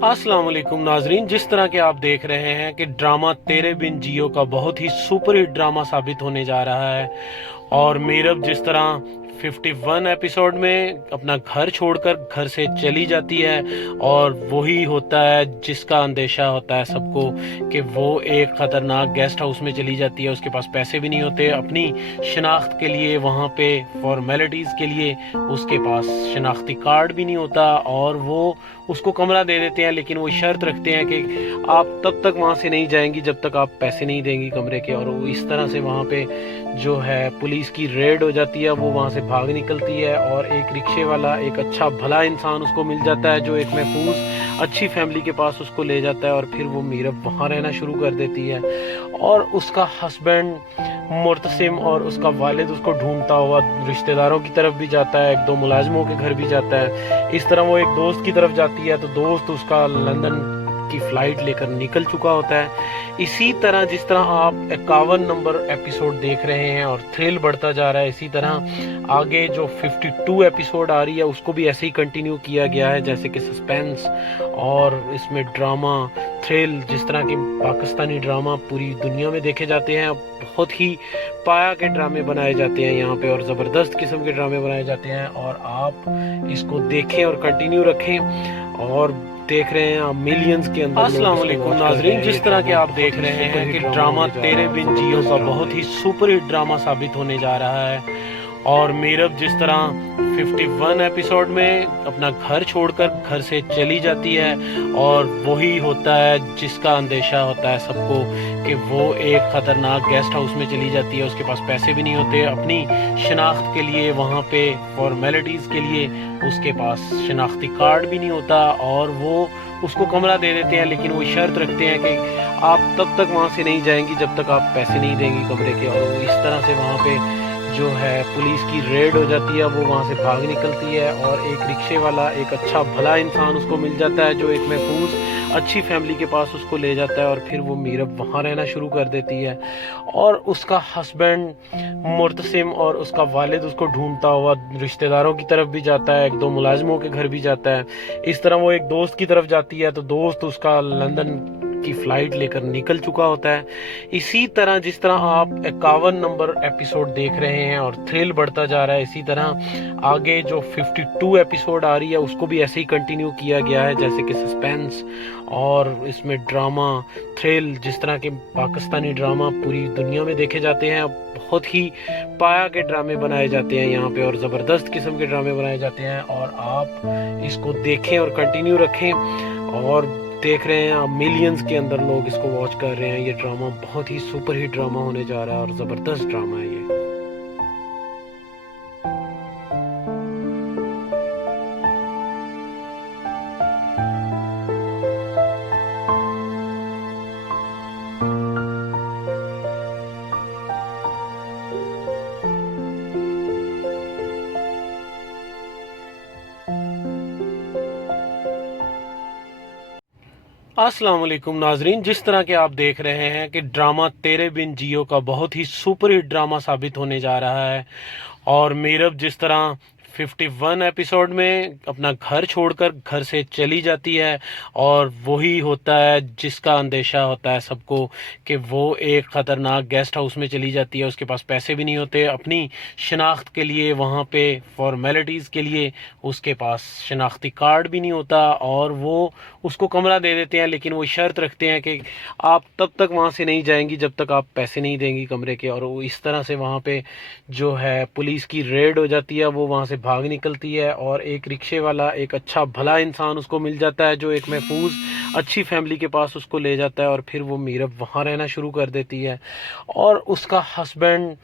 अस्सलाम वालेकुम नाजरीन, जिस तरह के आप देख रहे हैं कि ड्रामा तेरे बिन जियो का बहुत ही सुपर हिट ड्रामा साबित होने जा रहा है। और मीरब जिस तरह 51 एपिसोड में अपना घर छोड़कर घर से चली जाती है और वही होता है जिसका अंदेशा होता है सबको कि वो एक ख़तरनाक गेस्ट हाउस में चली जाती है। उसके पास पैसे भी नहीं होते अपनी शनाख्त के लिए, वहाँ पे फॉर्मेलिटीज़ के लिए उसके पास शनाख्ती कार्ड भी नहीं होता और वो उसको कमरा दे देते हैं, लेकिन वो शर्त रखते हैं कि आप तब तक वहाँ से नहीं जाएंगी जब तक आप पैसे नहीं देंगी कमरे के। और वो इस तरह से वहाँ पे जो है पुलिस की रेड हो जाती है, वो वहाँ से भाग निकलती है और एक रिक्शे वाला, एक अच्छा भला इंसान उसको मिल जाता है जो एक महफूज अच्छी फैमिली के पास उसको ले जाता है और फिर वो मीरब वहाँ रहना शुरू कर देती है। और उसका हस्बैंड मुर्तसिम और उसका वालिद उसको ढूंढता हुआ रिश्तेदारों की तरफ भी जाता है, एक दो मुलाजमों के घर भी जाता है। इस तरह वो एक दोस्त की तरफ जाती है तो दोस्त उसका लंदन की फ्लाइट लेकर निकल चुका होता है। इसी तरह जिस तरह आप 51 नंबर एपिसोड देख रहे हैं और थ्रिल बढ़ता जा रहा है, इसी तरह आगे जो 52 एपिसोड आ रही है उसको भी ऐसे ही कंटिन्यू किया गया है, जैसे कि सस्पेंस और इसमें ड्रामा, थ्रिल, जिस तरह के पाकिस्तानी ड्रामा पूरी दुनिया में देखे जाते हैं। बहुत ही पाया के ड्रामे बनाए जाते हैं यहाँ पे और ज़बरदस्त किस्म के ड्रामे बनाए जाते हैं। और आप इसको देखें और कंटिन्यू रखें। और देख रहे हैं आप मिलियंस के अंदर अस्सलाम वालेकुम नाजरीन, जिस तरह के आप देख रहे हैं कि ड्रामा तेरे बिन जियो का बहुत ही सुपर हिट ड्रामा साबित होने जा रहा है। और मीरब जिस तरह 51 एपिसोड में अपना घर छोड़कर घर से चली जाती है और वही होता है जिसका अंदेशा होता है सबको कि वो एक ख़तरनाक गेस्ट हाउस में चली जाती है। उसके पास पैसे भी नहीं होते अपनी शनाख्त के लिए, वहाँ पे फॉर्मेलिटीज़ के लिए उसके पास शनाख्ती कार्ड भी नहीं होता और वो उसको कमरा दे देते हैं, लेकिन वो शर्त रखते हैं कि आप तब तक वहाँ से नहीं जाएंगी जब तक आप पैसे नहीं देंगी कमरे के। और वो इस तरह से वहाँ पे जो है पुलिस की रेड हो जाती है, वो वहाँ से भाग निकलती है और एक रिक्शे वाला, एक अच्छा भला इंसान उसको मिल जाता है जो एक महफूज अच्छी फैमिली के पास उसको ले जाता है और फिर वो मीरब वहाँ रहना शुरू कर देती है। और उसका हस्बैंड मुर्तसिम और उसका वालिद उसको ढूंढता हुआ रिश्तेदारों की तरफ भी जाता है, एक दो मुलाजमों के घर भी जाता है। इस तरह वो एक दोस्त की तरफ जाती है तो दोस्त उसका लंदन की फ्लाइट लेकर निकल चुका होता है। इसी तरह जिस तरह आप 51 नंबर एपिसोड देख रहे हैं और थ्रिल बढ़ता जा रहा है, इसी तरह आगे जो 52 एपिसोड आ रही है उसको भी ऐसे ही कंटिन्यू किया गया है, जैसे कि सस्पेंस और इसमें ड्रामा, थ्रिल, जिस तरह के पाकिस्तानी ड्रामा पूरी दुनिया में देखे जाते हैं। बहुत ही पाया के ड्रामे बनाए जाते हैं यहाँ पे और ज़बरदस्त किस्म के ड्रामे बनाए जाते हैं। और आप इसको देखें और कंटिन्यू रखें। और देख रहे हैं आप मिलियंस के अंदर लोग इसको वॉच कर रहे हैं। ये ड्रामा बहुत ही सुपर हिट ड्रामा होने जा रहा है और ज़बरदस्त ड्रामा है ये। अस्सलाम वालेकुम नाजरीन, जिस तरह के आप देख रहे हैं कि ड्रामा तेरे बिन जियो का बहुत ही सुपर हिट ड्रामा साबित होने जा रहा है। और मीरब जिस तरह 51 एपिसोड में अपना घर छोड़कर घर से चली जाती है और वही होता है जिसका अंदेशा होता है सबको कि वो एक ख़तरनाक गेस्ट हाउस में चली जाती है। उसके पास पैसे भी नहीं होते अपनी शनाख्त के लिए, वहाँ पे फॉर्मेलिटीज़ के लिए उसके पास शनाख्ती कार्ड भी नहीं होता और वो उसको कमरा दे देते हैं, लेकिन वो शर्त रखते हैं कि आप तब तक वहाँ से नहीं जाएंगी जब तक आप पैसे नहीं देंगी कमरे के। और वो इस तरह से वहाँ पे जो है पुलिस की रेड हो जाती है, वो वहाँ से भाग निकलती है और एक रिक्शे वाला, एक अच्छा भला इंसान उसको मिल जाता है जो एक महफूज अच्छी फैमिली के पास उसको ले जाता है और फिर वो मीरब वहाँ रहना शुरू कर देती है। और उसका हस्बैंड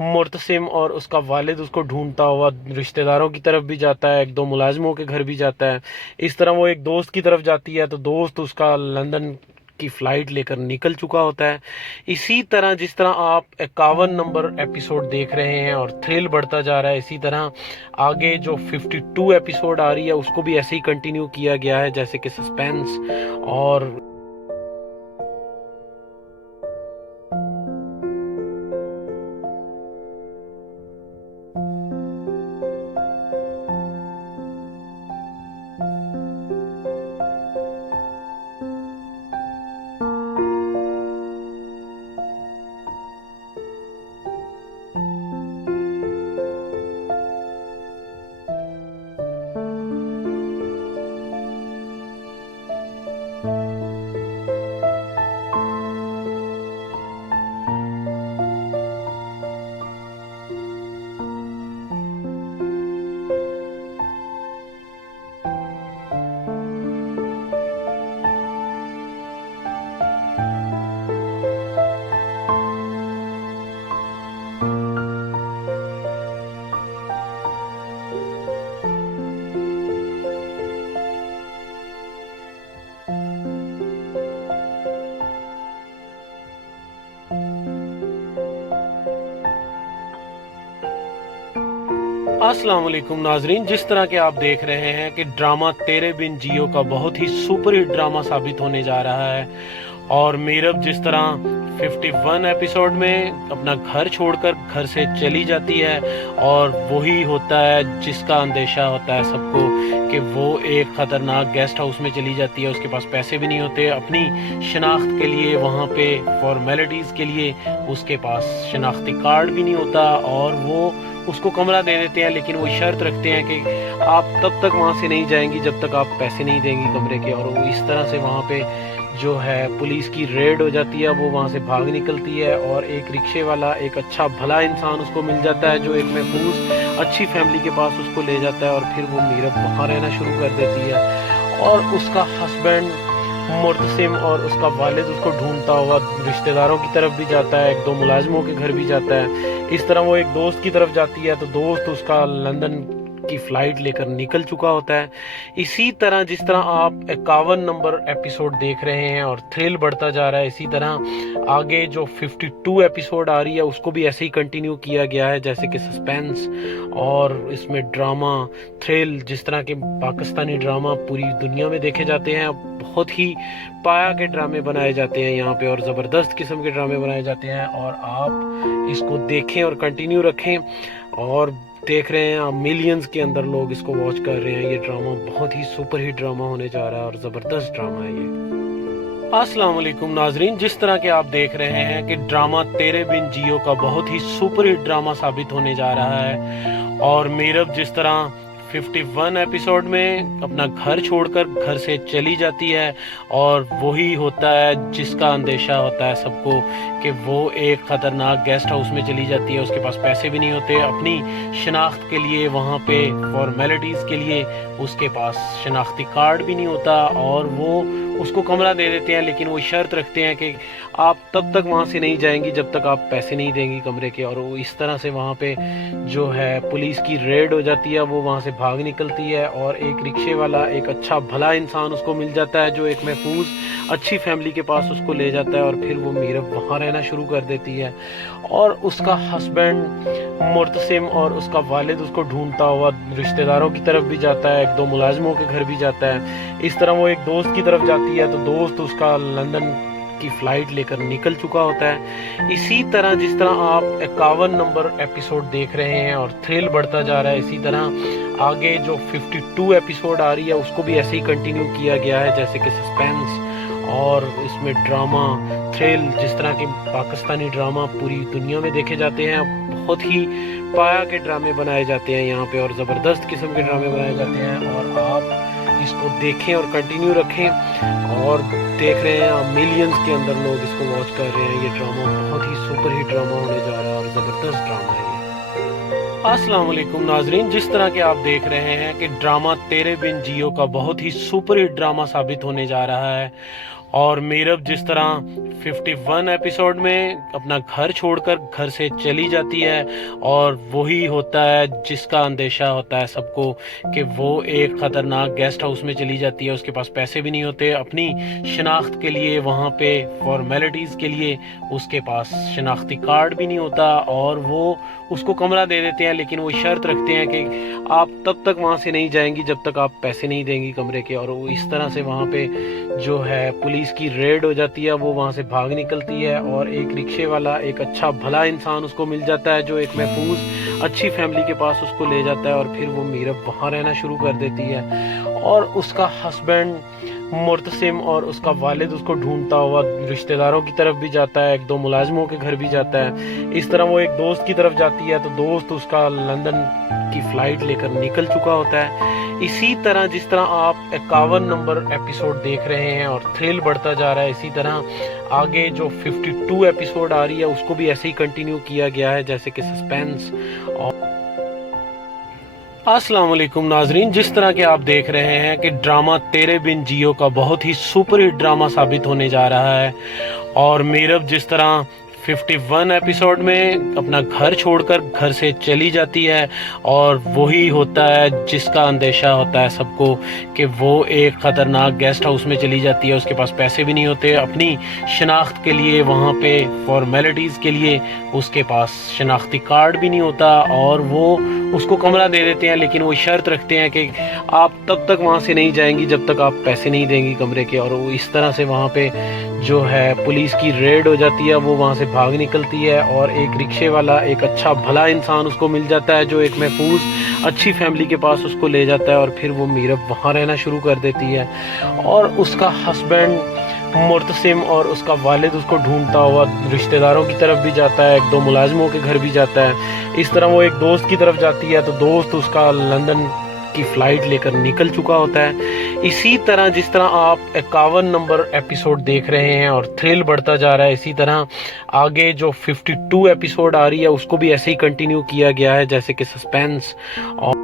मुर्तसिम और उसका वालिद उसको ढूंढता हुआ रिश्तेदारों की तरफ भी जाता है, एक दो मुलाजमों के घर भी जाता है। इस तरह वो एक दोस्त की तरफ जाती है तो दोस्त उसका लंदन की फ्लाइट लेकर निकल चुका होता है। इसी तरह जिस तरह आप 51 नंबर एपिसोड देख रहे हैं और थ्रिल बढ़ता जा रहा है, इसी तरह आगे जो 52 एपिसोड आ रही है उसको भी ऐसे ही कंटिन्यू किया गया है, जैसे कि सस्पेंस और अस्सलाम वालेकुम नाजरीन, जिस तरह के आप देख रहे हैं कि ड्रामा तेरे बिन जियो का बहुत ही सुपर हिट ड्रामा साबित होने जा रहा है। और मीरब जिस तरह 51 एपिसोड में अपना घर छोड़कर घर से चली जाती है और वही होता है जिसका अंदेशा होता है सबको कि वो एक ख़तरनाक गेस्ट हाउस में चली जाती है। उसके पास पैसे भी नहीं होते अपनी शनाख्त के लिए, वहाँ पे फॉर्मेलिटीज़ के लिए उसके पास शनाख्ती कार्ड भी नहीं होता और वो उसको कमरा दे देते हैं, लेकिन वो शर्त रखते हैं कि आप तब तक वहाँ से नहीं जाएंगी जब तक आप पैसे नहीं देंगी कमरे के। और वो इस तरह से वहाँ पे जो है पुलिस की रेड हो जाती है, वो वहाँ से भाग निकलती है और एक रिक्शे वाला, एक अच्छा भला इंसान उसको मिल जाता है जो एक महफूज अच्छी फैमिली के पास उसको ले जाता है। और फिर वो मीरब वहाँ रहना शुरू कर देती है और उसका हस्बैंड मुर्तसिम और उसका वालिद उसको ढूंढता हुआ रिश्तेदारों की तरफ भी जाता है, एक दो मुलाजिमों के घर भी जाता है। इस तरह वो एक दोस्त की तरफ जाती है तो दोस्त उसका लंदन की फ़्लाइट लेकर निकल चुका होता है। इसी तरह जिस तरह आप 51 नंबर एपिसोड देख रहे हैं और थ्रिल बढ़ता जा रहा है, इसी तरह आगे जो 52 एपिसोड आ रही है उसको भी ऐसे ही कंटिन्यू किया गया है जैसे कि सस्पेंस और इसमें ड्रामा, थ्रिल, जिस तरह के पाकिस्तानी ड्रामा पूरी दुनिया में देखे जाते हैं। बहुत ही पाया के ड्रामे बनाए जाते हैं यहाँ पे और ज़बरदस्त किस्म के ड्रामे बनाए जाते हैं। और आप इसको देखें और कंटिन्यू रखें। और देख रहे हैं आप, मिलियंस के अंदर लोग इसको वॉच कर रहे हैं। ये ड्रामा बहुत ही सुपर हिट ड्रामा होने जा रहा है और ज़बरदस्त ड्रामा है ये। अस्सलाम वालेकुम नाजरीन, जिस तरह के आप देख रहे हैं कि ड्रामा तेरे बिन जियो का बहुत ही सुपर हिट ड्रामा साबित होने जा रहा है। और मीरब जिस तरह 51 एपिसोड में अपना घर छोड़कर घर से चली जाती है और वही होता है जिसका अंदेशा होता है सबको कि वो एक ख़तरनाक गेस्ट हाउस में चली जाती है। उसके पास पैसे भी नहीं होते अपनी शनाख्त के लिए, वहाँ पे फॉर्मेलिटीज़ के लिए उसके पास शनाख्ती कार्ड भी नहीं होता और वो उसको कमरा दे देते हैं, लेकिन वो शर्त रखते हैं कि आप तब तक वहाँ से नहीं जाएंगी जब तक आप पैसे नहीं देंगी कमरे के। और वो इस तरह से वहाँ पे जो है पुलिस की रेड हो जाती है, वो वहाँ से भाग निकलती है और एक रिक्शे वाला, एक अच्छा भला इंसान उसको मिल जाता है जो एक महफूज अच्छी फैमिली के पास उसको ले जाता है। और फिर वो मीरब वहाँ रहना शुरू कर देती है और उसका हस्बैंड मुर्तसिम और उसका वालिद उसको ढूंढता हुआ रिश्तेदारों की तरफ भी जाता है, एक दो मुलाजिमों के घर भी जाता है। इस तरह वो एक दोस्त की तरफ जाती है तो दोस्त उसका लंदन की फ़्लाइट लेकर निकल चुका होता है। इसी तरह जिस तरह आप 51 नंबर एपिसोड देख रहे हैं और थ्रिल बढ़ता जा रहा है, इसी तरह आगे जो 52 एपिसोड आ रही है उसको भी ऐसे ही कंटिन्यू किया गया है जैसे कि सस्पेंस और इसमें ड्रामा, थ्रिल, जिस तरह के पाकिस्तानी ड्रामा पूरी दुनिया में देखे जाते हैं। बहुत ही पाया के ड्रामे बनाए जाते हैं यहाँ पे और ज़बरदस्त किस्म के ड्रामे बनाए जाते हैं। और आप इसको देखें और कंटिन्यू रखें। और देख रहे हैं आप, मिलियंस के अंदर लोग इसको वॉच कर रहे हैं। ये ड्रामा बहुत ही सुपर हिट ड्रामा होने जा रहा है और ज़बरदस्त ड्रामा है ये। अस्सलाम वालेकुम नाजरीन, जिस तरह के आप देख रहे हैं कि ड्रामा तेरे बिन जियो का बहुत ही सुपर हिट ड्रामा साबित होने जा रहा है। और मीरब जिस तरह 51 एपिसोड में अपना घर छोड़कर घर से चली जाती है और वही होता है जिसका अंदेशा होता है सबको कि वो एक ख़तरनाक गेस्ट हाउस में चली जाती है। उसके पास पैसे भी नहीं होते अपनी शनाख्त के लिए, वहाँ पे फॉर्मेलिटीज़ के लिए उसके पास शनाख्ती कार्ड भी नहीं होता और वो उसको कमरा दे देते हैं, लेकिन वो शर्त रखते हैं कि आप तब तक वहाँ से नहीं जाएंगी जब तक आप पैसे नहीं देंगी कमरे के। और वो इस तरह से वहाँ पे जो है पुलिस की रेड हो जाती है, वो वहाँ से भाग निकलती है और एक रिक्शे वाला, एक अच्छा भला इंसान उसको मिल जाता है जो एक महफूज अच्छी फैमिली के पास उसको ले जाता है। और फिर वो मीरब वहाँ रहना शुरू कर देती है और उसका हस्बैंड मुर्तसिम और उसका वालिद उसको ढूंढता हुआ रिश्तेदारों की तरफ भी जाता है, एक दो मुलाजिमों के घर भी जाता है। इस तरह वो एक दोस्त की तरफ जाती है तो दोस्त उसका लंदन की फ़्लाइट लेकर निकल चुका होता है। इसी तरह जिस तरह आप 51 नंबर एपिसोड देख रहे हैं और थ्रिल बढ़ता जा रहा है, इसी तरह आगे जो 52 एपिसोड आ रही है उसको भी ऐसे ही कंटिन्यू किया गया है जैसे कि सस्पेंस और अस्सलाम वालेकुम नाजरीन, जिस तरह के आप देख रहे हैं कि ड्रामा तेरे बिन जियो का बहुत ही सुपर हिट ड्रामा साबित होने जा रहा है। और मीरब जिस तरह 51 एपिसोड में अपना घर छोड़कर घर से चली जाती है, और वही होता है जिसका अंदेशा होता है सबको कि वो एक ख़तरनाक गेस्ट हाउस में चली जाती है। उसके पास पैसे भी नहीं होते अपनी शनाख्त के लिए, वहाँ पे फॉर्मेलिटीज़ के लिए उसके पास शनाख्ती कार्ड भी नहीं होता, और वो उसको कमरा दे देते हैं, लेकिन वो शर्त रखते हैं कि आप तब तक वहाँ से नहीं जाएंगी जब तक आप पैसे नहीं देंगी कमरे के। और वो इस तरह से वहाँ पे जो है पुलिस की रेड हो जाती है, वो वहाँ से भाग निकलती है, और एक रिक्शे वाला, एक अच्छा भला इंसान उसको मिल जाता है जो एक महफूज अच्छी फैमिली के पास उसको ले जाता है, और फिर वो मीरब वहाँ रहना शुरू कर देती है। और उसका हस्बैंड मुर्तसिम और उसका वालिद उसको ढूंढता हुआ रिश्तेदारों की तरफ भी जाता है, एक दो मुलाजिमों के घर भी जाता है। इस तरह वो एक दोस्त की तरफ जाती है, तो दोस्त उसका लंदन की फ़्लाइट लेकर निकल चुका होता है। इसी तरह जिस तरह आप 51 नंबर एपिसोड देख रहे हैं और थ्रिल बढ़ता जा रहा है, इसी तरह आगे जो 52 एपिसोड आ रही है उसको भी ऐसे ही कंटिन्यू किया गया है, जैसे कि सस्पेंस और